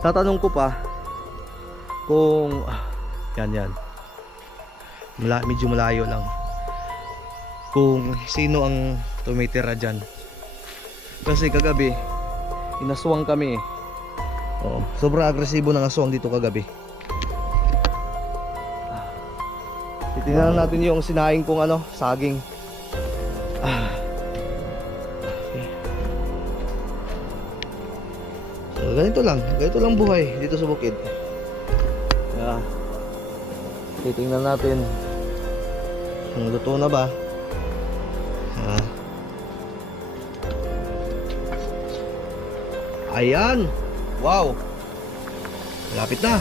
Tatanong ko pa kung ah, yan yan. Mala, medyo malayo lang. Kung sino ang tumitira dyan. Kasi kagabi, inaswang kami eh. Oo, sobrang agresibo ng aswang dito kagabi. Ah. Titingnan natin yung sinaing kong ano, saging. Ah. Ganito lang, ganito lang buhay dito sa bukid. Yeah. Titingnan natin kung luto na ba. Ah. Ayan. Wow. Malapit na.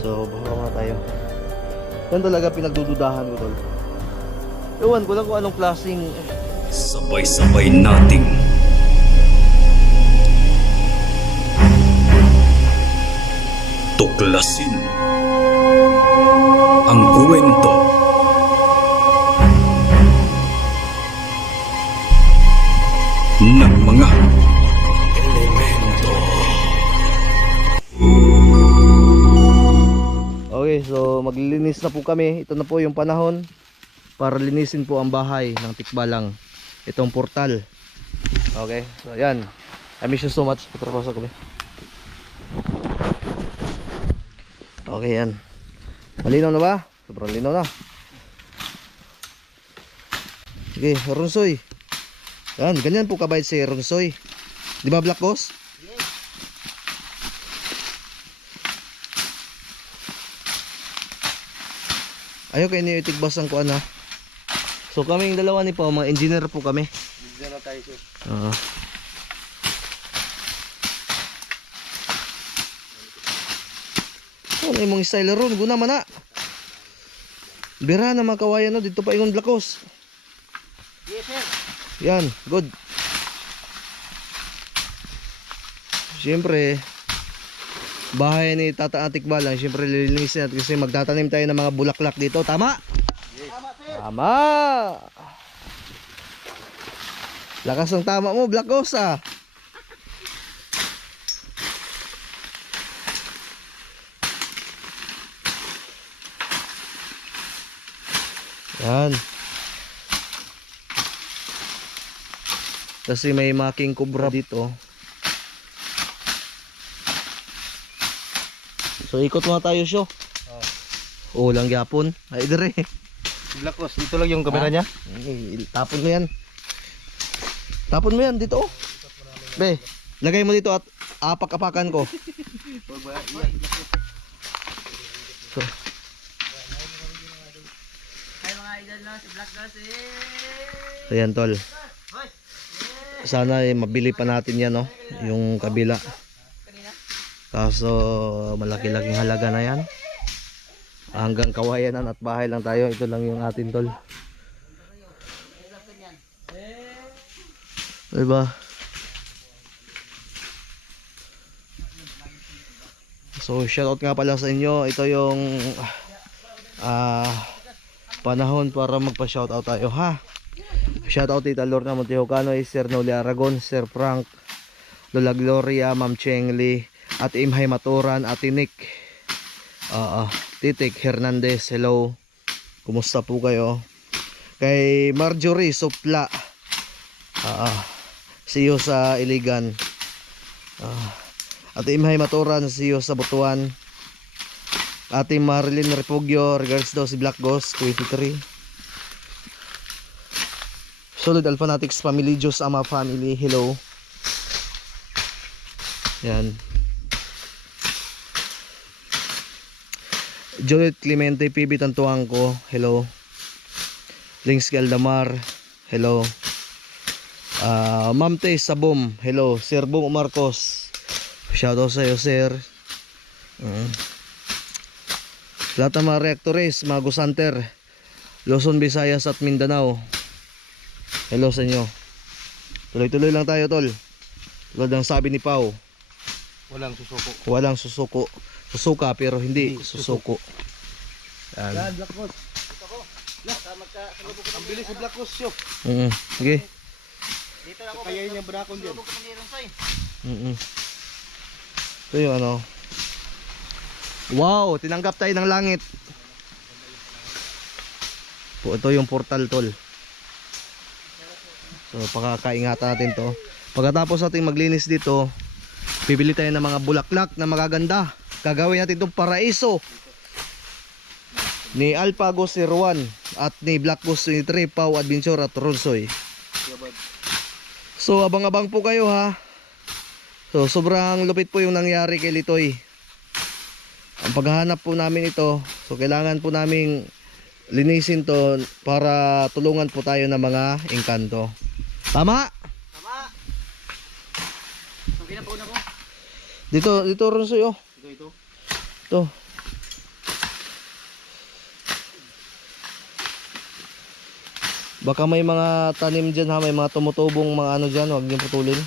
So, baka nga tayo. Yan talaga pinagdududahan ko tol. Ewan ko lang kung anong klaseng Sabay-sabay nating tuklasin ang kwento ng mga elemento. Okay, so maglilinis na po kami. Ito na po yung panahon para linisin po ang bahay ng Tikbalang. Itong portal. Okay, so ayan. I miss you so much. Patrapasok kami. Okay, yan. Malinaw na ba? Sobrang linaw na. Sige, Ronsoy. Yan, ganyan po kabayad si Ronsoy. Di ba Black Boss? Ayaw kayo ni itigbasan ko ano. So kaming dalawa ni po, mga engineer po kami. Diyan na tayo sir. Oo. Ano yung mga style ron? Guna man na. Bira na mga kawayan no. Dito pa ingon blakos. Yes sir. Yan, good. Siyempre, bahay ni Tata Atik Balang, siyempre lilinisin natin kasi magtatanim tayo ng mga bulaklak dito. Tama? Tama! Lakas ng tama mo, Black Ghost ah. Yan. Kasi may making kubra dito. So ikot mo tayo show. Oh. lang yapon. Ay dire. Black Rose, dito lang yung kamera niya. Eh, tapon mo yan. Tapon mo yan dito. oh. Be, lagay mo dito at apak-apakan ko. So, Ay mga idol na si Black Rose eh. ayan tol. Sana eh, mabili pa natin yan no, yung kabila. Kaso malaki-laking halaga na yan. Hanggang kawayanan at bahay lang tayo. Ito lang yung atin tol. Diba? So shoutout nga pala sa inyo. Ito yung ah panahon para magpa-shoutout tayo ha. Shoutout Tita Lorna Montejocano, Sir Noli Aragon, Sir Frank, Lola Gloria, Ma'am Chengli, at Imhay Maturan, Ate Nick, ah ah, Titik Hernandez, hello. Kumusta po kayo? Kay Marjorie Supla, ah ah, see you sa Iligan. Ah, Ate Imhay Maturan, see sa Butuan. Ate Marilyn Refugio, regards daw si Black Ghost 23. Solid Alphanatics Family, Diyos Ama Family, hello. Yan. Juliet Clemente, PB Tantuangco, hello. Links Galdamar, hello. Ah, Ma'am Tay Sabom, hello. Sir Bong Marcos, shoutout sa iyo, sir. Mm. Lahat ng mga reactores, mga gusanter, Luzon, Visayas at Mindanao. Hello sa inyo. Tuloy-tuloy lang tayo, tol. Tulad ng sabi ni Pau, Walang susuko. walang susuko. Susuka pero hindi susuko. Yan. Yan, Black Rose. Ito ko. Black, tama ka. Ang bilis si Black Rose yun. Mm, sige. Dito Kaya yun yung brakon din. Mm Ito yung ano. Wow, tinanggap tayo ng langit. Po, ito yung portal tol. So, pakakaingatan natin to. Pagkatapos natin maglinis dito, bibili tayo ng mga bulaklak na magaganda. Gagawin natin itong paraiso ni Alpha Ghost 01 at ni Black Ghost 23 Pau Adventure at Ronsoy. So abang-abang po kayo ha. So sobrang lupit po yung nangyari kay Litoy. Ang paghahanap po namin ito, so kailangan po naming linisin to para tulungan po tayo ng mga engkanto. Tama? Tama. Sabi na po na. Dito, dito Ronsoy oh. Ito, ito. Ito. Baka may mga tanim dyan ha, may mga tumutubong mga ano dyan, huwag niyong putulin.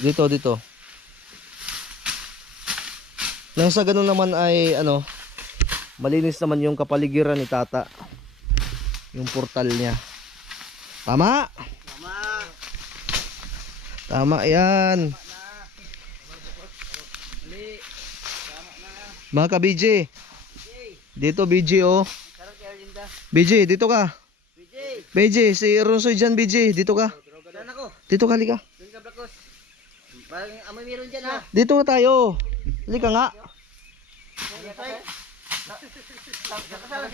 Dito, dito. Nang sa ganun naman ay ano, malinis naman yung kapaligiran ni tata. Yung portal niya. Tama! Tama. Yan. Mga ka-BJ. Dito BJ oh. BJ, dito ka. BJ. BJ, si Ronsoy dyan BJ. Dito ka. Dito ka, lika. Ka. Dito ka tayo. Lika nga. Ay. Nakasala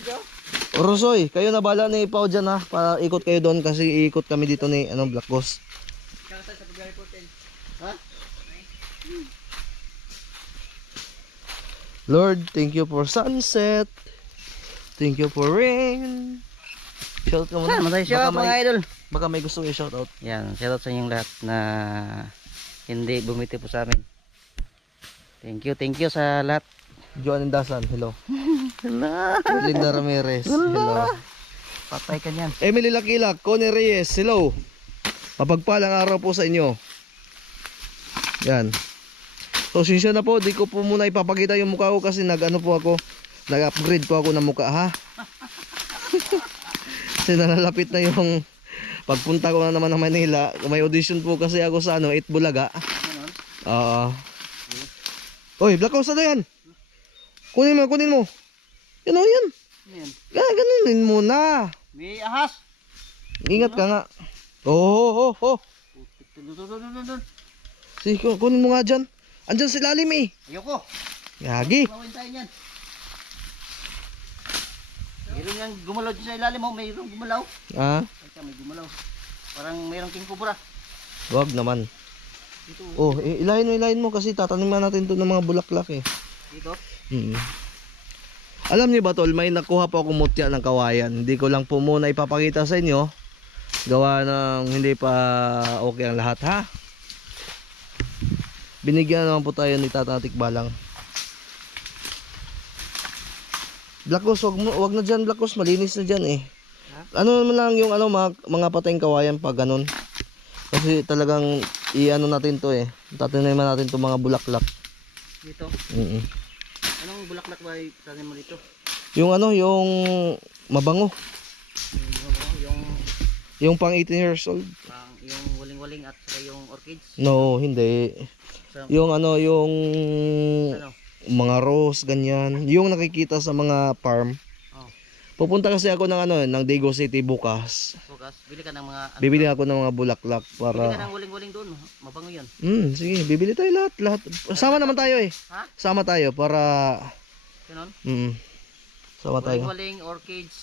sa Ronsoy, kayo na bala ni Pao dyan ha. Para ikot kayo doon kasi ikot kami dito ni ano, Black Boss. Nakasala sa pag-reporter. Ha? Lord, thank you for sunset. Thank you for rain. Shout ka muna. Saan? Siya Baka may, mga idol. baka may gusto i shout out. Yan, shoutout sa inyong lahat na hindi bumiti po sa amin. Thank you, thank you sa lahat. Joan Indasan, hello. Hala. Linda Ramirez, hello. Patay ka niyan. Emily Lakilak, Connie Reyes, hello. Mapagpalang araw po sa inyo. Yan. So, sinsya na po, di ko po muna ipapakita yung mukha ko kasi nag-ano po ako, nag-upgrade po ako ng mukha, ha? kasi nalalapit na yung pagpunta ko na naman ng Manila. May audition po kasi ako sa ano, Itbulaga. Oo. Oy, Black House, ano yan? Kunin mo, kunin mo. Yan o, yan. Yan. Gan ganunin mo na. May ahas. Ingat ka nga. Oo, oh, oh, oh. Sige, ku- kunin mo nga dyan. Andyan si lalim eh. Ayoko. Yagi. Tayo niyan. Mayroon yung gumalaw dyan sa ilalim mo. Mayroong gumalaw. Ah, Ay, may gumalaw. Parang mayroong king cobra. wag naman. Dito. Oh, ilahin mo, ilahin mo kasi tataniman natin to ng mga bulaklak eh. Dito. Mm. Alam niyo ba tol, may nakuha po akong mutya ng kawayan. Hindi ko lang po muna ipapakita sa inyo. Gawa ng hindi pa okay ang lahat ha. Binigyan naman po tayo ni Tata Tikbalang. Blackos, wag, mo, wag na dyan Blackos, malinis na dyan eh. Ano naman lang yung ano, mga, mga patayang kawayan pag ganun. Kasi talagang i-ano natin to eh. Tataniman natin to mga bulaklak. Dito. Mm Anong bulaklak ba yung tanim mo dito? Yung ano, yung mabango. Yung, yung, Yung pang 18 years old. pang, yung waling-waling at saka yung orchids. No, hindi. So, Yung ano, yung ano? mga rose, ganyan. Yung nakikita sa mga farm. Oh. Pupunta kasi ako ng ano, ng Dago City bukas. Bukas, bili ka ng mga ano, Bibili ako ng mga bulaklak bili ka para... ng waling-waling doon. Mabango yan. Hmm, sige, bibili tayo lahat, lahat. Sama naman tayo eh. Ha? Sama tayo para... Ganon? Mm, sama tayo. Waling-waling orchids.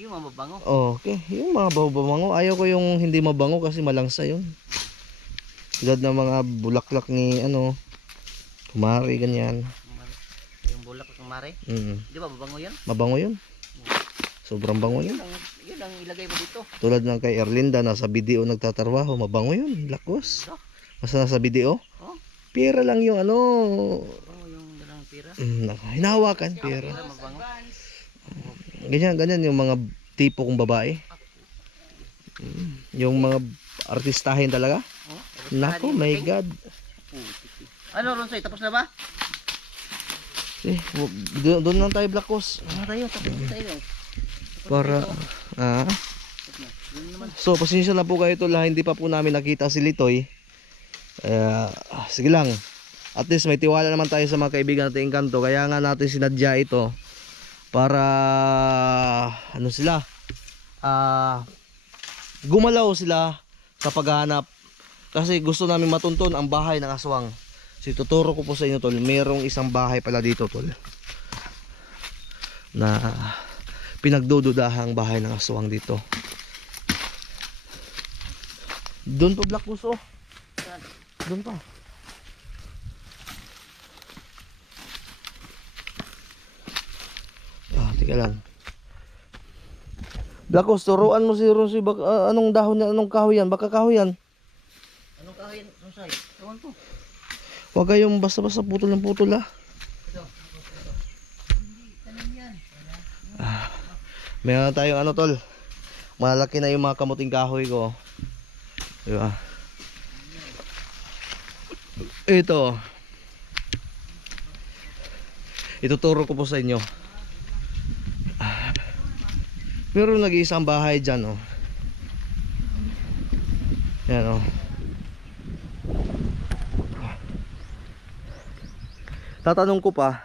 Yung mga mabango. Oh, okay. Yung mga babango, ayaw ko yung hindi mabango kasi malangsa yun. Tulad ng mga bulaklak ni ano, kumari, ganyan. Yung bulaklak ng mare. Mm, Di ba mabango yan? mabango yun. Sobrang bango yun. Yun ang, yun ang ilagay mo dito. Tulad ng kay Erlinda, nasa video nagtatrabaho, mabango yun, lakos. Basta nasa video, Oh, pera lang yung ano, mabango pira. mm, hinahawakan, pera. Pira. Ganyan, ganyan yung mga tipo kong babae. Mm, yung mga artistahin talaga. Oh, Nako, my God. Ano Ronsoy, tapos na ba? Eh, doon, doon lang tayo Black Coast. Ano tayo? Tapos tayo. Para, ah. So, pasensya na po kayo tol, ha. hindi pa po namin nakita si Litoy. Eh, sige lang. At least may tiwala naman tayo sa mga kaibigan natin kanto. Kaya nga natin sinadya ito para ano sila? Ah, gumalaw sila sa paghahanap. Kasi gusto namin matunton ang bahay ng aswang. Si tuturo ko po sa inyo tol, merong isang bahay pala dito tol. Na pinagdududahang bahay ng aswang dito. Doon pa Black Goose oh. Doon pa. Tika lang. Black Goose, turuan mo si Ronsoy bak ah, anong dahon yan, anong kahoy yan, baka kahoy yan. Anong kahoy? Rosay? Ewan ko. Huwag kayong basta-basta putol ng putol ah. Ah, Meron na tayong ano tol. Malaki na yung mga kamuting kahoy ko. Di ba? Ito. Ituturo ko po sa inyo. Meron nag-iisang bahay dyan oh. Yan oh. Tatanong ko pa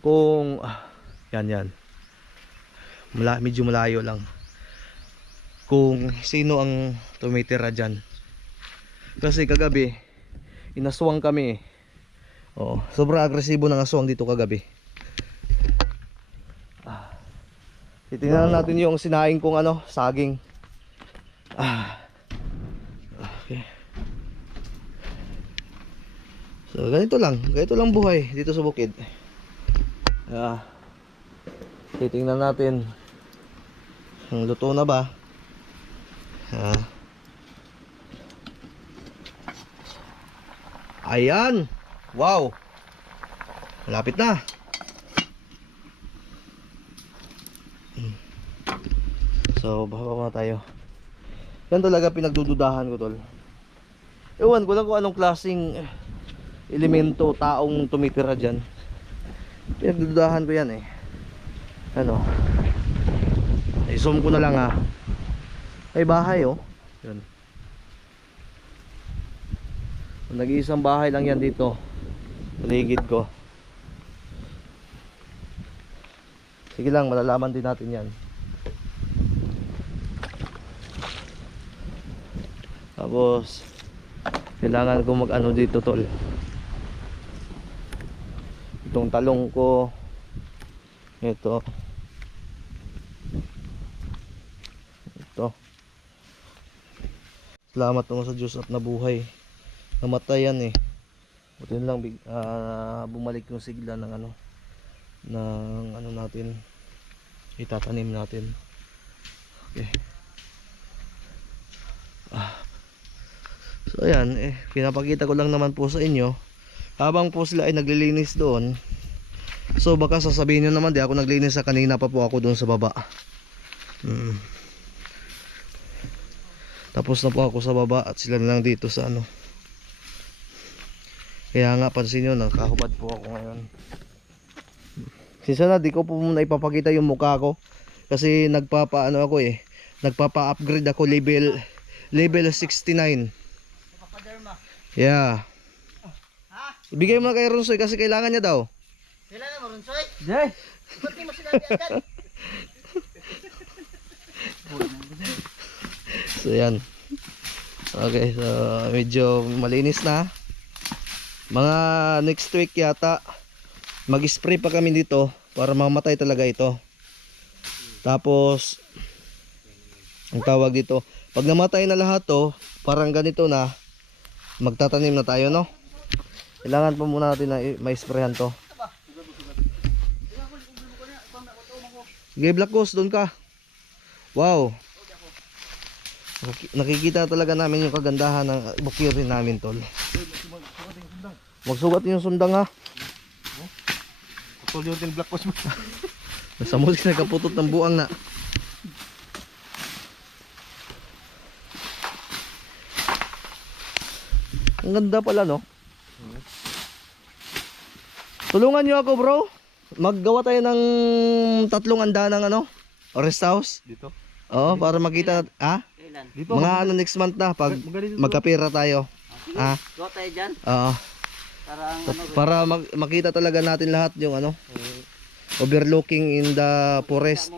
kung ah, yan yan. Mala, medyo malayo lang. Kung sino ang tumitira diyan. Kasi kagabi inaswang kami. Oh, sobrang agresibo ng aswang dito kagabi. Ah. Titingnan natin yung sinaing kong ano, saging. Ah. Okay. So ganito lang, ganito lang buhay dito sa bukid. Ah. Titingnan natin ang luto na ba? Ah. Ayan. Wow. Malapit na. So, baba muna tayo. Yan talaga pinagdududahan ko, tol. Ewan ko lang kung anong klaseng elemento, taong tumitira dyan. Pinagdudahan ko yan eh. Ano? I-zoom ko na lang ha. Ay bahay oh. Yun. Nag-iisang bahay lang yan dito. Paligid ko. Sige lang, malalaman din natin yan. Tapos, kailangan ko mag-ano dito tol. Itong talong ko. Ito. Ito. Salamat naman sa Diyos at nabuhay. Namatay yan eh. Buti lang big, ah, bumalik yung sigla ng ano ng ano natin itatanim natin. Okay. So ayan, eh, pinapakita ko lang naman po sa inyo habang po sila ay naglilinis doon. So baka sasabihin nyo naman di ako naglinis sa kanina pa po ako doon sa baba. Mm. Tapos na po ako sa baba at sila na lang dito sa ano. Kaya nga pansin nyo, nakahubad po ako ngayon. Sinsa na, di ko po muna ipapakita yung mukha ko. Kasi nagpapa ano ako eh. Nagpapa-upgrade ako level level 69. Yeah. Ibigay mo na kay Ronsoy kasi kailangan niya daw. Kailangan mo, Ronsoy? Jay! Ba't mo sinabi agad? So yan. Okay, so medyo malinis na. Mga next week yata mag-spray pa kami dito para mamatay talaga ito. Tapos ang tawag dito, pag namatay na lahat to, parang ganito na magtatanim na tayo, no? Kailangan pa muna natin na ma-sprayhan to. Sige, Black Ghost, doon ka. Wow. Nakiki- Nakikita talaga namin yung kagandahan ng bukirin namin, tol. Magsugat yung sundang ha. Tol yung black post mo. Nasa musik nagkaputot ng buang na. Ang ganda pala no. Tulungan nyo ako bro. Maggawa tayo ng tatlong anda ng ano? Rest house. Dito. Oo, para makita. Ha? Kailan? Dito. Mga ano next month na pag magkapira tayo. Ha? Gawa tayo dyan. Oo. Para ang ano. Para mag- makita talaga natin lahat yung ano. Overlooking in the forest.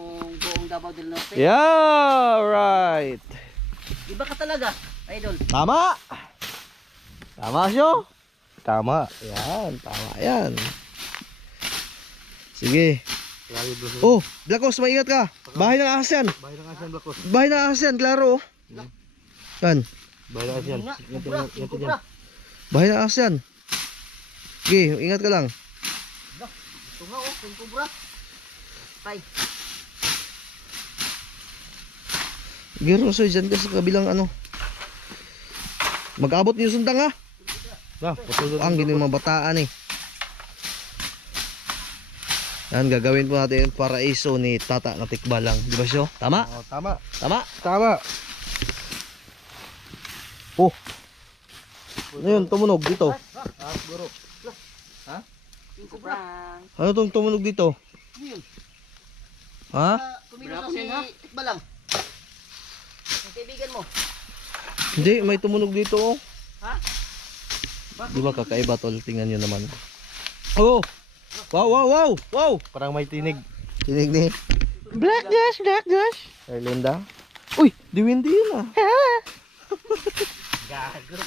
Yeah, right. Iba ka talaga, idol. Tama. Tama siyo. Tama. Yan, tama yan. Sige. Oh, Black Ops, maingat ka. Bahay ng ASEAN. Bahay ng Asian Black Coast. Bahay ng ASEAN, klaro. oh. Yan. Bahay ng. Nga, Yan, yan, yan, yan. Bahay ng ASEAN. Sige, ingat ka lang. Ito nga oh, yung kubra. Tay, Giro so dyan ka sa kabilang ano. Mag-abot niyo sundang ha. Ah, doon. Ang gini mga bataan eh. Yan, gagawin po natin yung paraiso ni Tata na tikbalang. Di ba siyo? Tama? Oh, tama. Tama? Tama. Oh. Ano yun? Tumunog dito. Ah, siguro. kubra. Ano tong tumunog dito? Ano? Ha? Kumilos si Tikbalang. Yung kaibigan mo. Hindi, may tumunog dito oh. Ha? Di ba kakaiba tol? Tingnan nyo naman. Oh! Wow, wow, wow! Wow! Parang may tinig. Tinig ni Black Dash, Black Dash. Ay, Linda. Uy, di windy yun ah. Gago.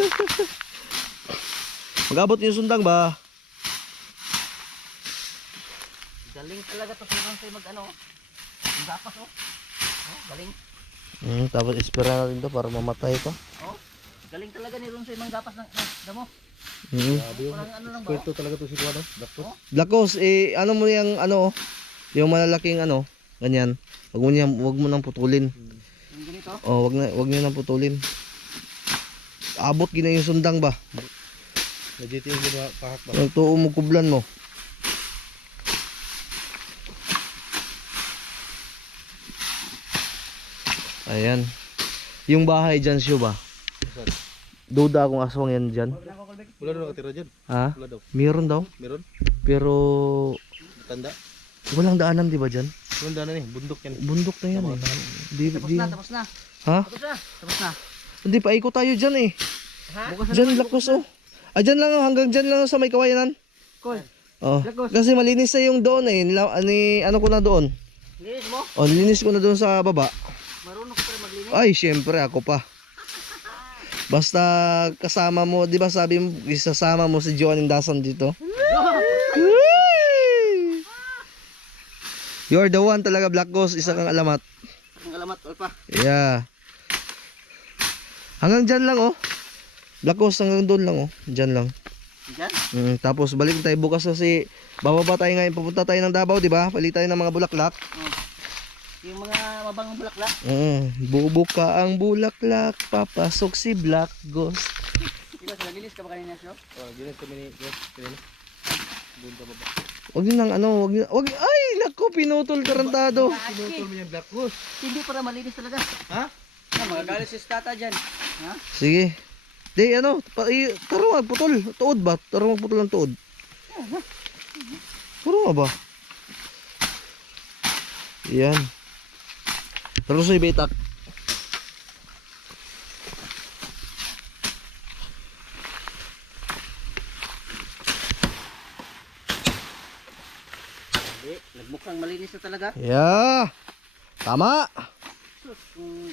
Mag-abot yung sundang ba? Galing talaga to si Ron mag ano. Ang gapas oh. Oh, galing. Hmm, tapos ispira natin to para mamatay to. Oh. Galing talaga ni Ron mang gapas ng ng damo. Hmm. Ano lang ba? Kwento talaga to si Kuano. Black Coast. Black Ops, eh, ano mo yung ano, yung malalaking ano, ganyan. Wag mo niyang, wag mo nang putulin. Yung ganito. Oh, wag na, wag niyo nang putulin. Abot gina yung sundang ba? Legit yung ginawa kahit ba. Yung tuo mo kublan mo. Ayan. Yung bahay dyan siyo ba? Duda akong aswang yan dyan. Wala na nakatira dyan. Ha? Wala daw. Meron daw. Meron? Pero Tanda. walang daanan di ba dyan? Meron daan na eh. Bundok yan. Bundok na yan eh. Di, Tapos di, na, tapos na. ha? Tapos na. Tapos na. Hindi, paikot tayo dyan eh. Ha? Dyan lakos oh. Ah, dyan lang oh. Hanggang dyan lang sa may kawayanan. Koy. Oh. Lakos. Kasi malinis na yung doon eh. Nila, ani, ano ko na doon. Linis mo. Oh, linis ko na doon sa baba. Marunong ka pa rin maglinis. Ay, syempre ako pa. Basta kasama mo, 'di ba sabi mo isasama mo si Joan Indasan dito? You're the one talaga Black Ghost, isa kang alamat. Ang alamat, Alpa. Yeah. Hanggang dyan lang oh. Black Ghost hanggang doon lang oh. Dyan lang. Diyan. Mm, tapos balik tayo bukas kasi bababa tayo ngayon, pupunta tayo ng Davao, 'di ba? Palit tayo ng mga bulaklak. Yung mga mabangong bulaklak. Mm, bubuka ang bulaklak, papasok si Black Ghost. Sila sa linis ka ba kanina, Sir? Oh, ginis kami ni Yes, kanina. Doon ka baba. Wag yun lang ano, wag yun, wag, ay, nako, pinutol tarantado. Pinutol mo yung Black Coast. Hindi para malinis talaga. Ha? Ah, magagalit si Tata dyan. Ha? Sige. Di, ano, pa, i, taro nga, putol, tuod ba? Taro nga, putol ng tuod. Taro nga ba? Yan. Taro sa ibetak. Hindi. Nagmukhang malinis na talaga. Yeah. Tama. Sus, kung...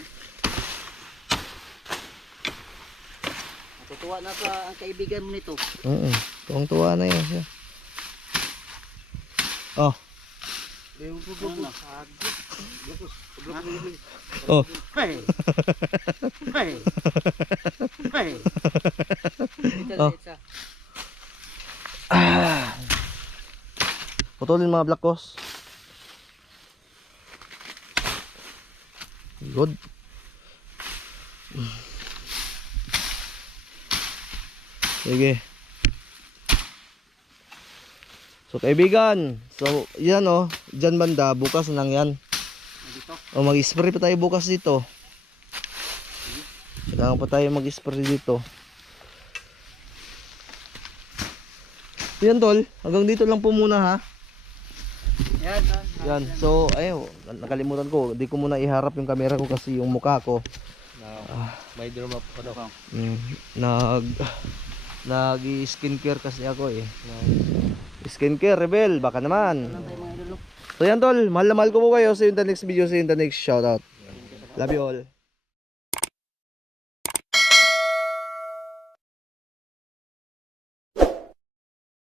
Natutuwa na sa ang kaibigan mo nito. Oo. Tuwang tuwa na yan siya. Oh. Oh. Oh. dito. Putulin mga black cos. Good. Sige. So kaibigan, so yan oh, dyan banda, bukas nang yan. Dito. O mag-spray pa tayo bukas dito. Kailangan pa tayo mag-spray dito. Yan tol, hanggang dito lang po muna ha. Yan, ah. Yan. So, ayun, nakalimutan ko. Di ko muna iharap yung camera ko kasi yung mukha ko Na, may drum up ano. mm, nag nag skincare kasi ako eh. Skincare rebel, baka naman. So yan tol, mahal na mahal ko po kayo. See you in the next video, see you in the next shoutout. Love you all.